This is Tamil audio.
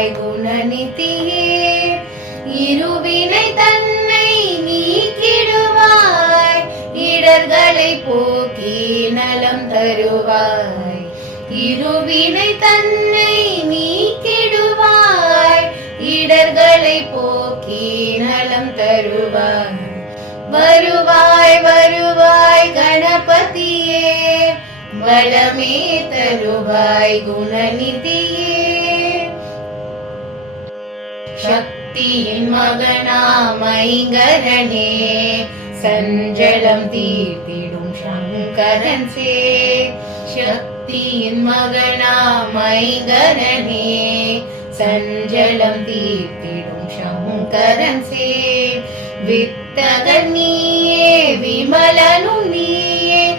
தருவாய் குணநிதியே. இருவினை தன்னை நீக்கிடுவாய், இடர்களை போக்கி நலம் தருவாய். இருவினை தன்னை நீக்கிடுவாய், இடர்களை போக்கி நலம் தருவாய். வருவாய் வருவாய் கணபதியே, வளமே தருவாய் குணநிதியே. சக்தியின் மகனாம் ஐங்கரனே, சஞ்சலம் தீர்த்திடும் சங்கரன் சே. சக்தியின் மகனாம் ஐங்கரனே, சஞ்சலம் தீர்த்திடும் சங்கரன் சே. வித்தகன் நீயே விமலனு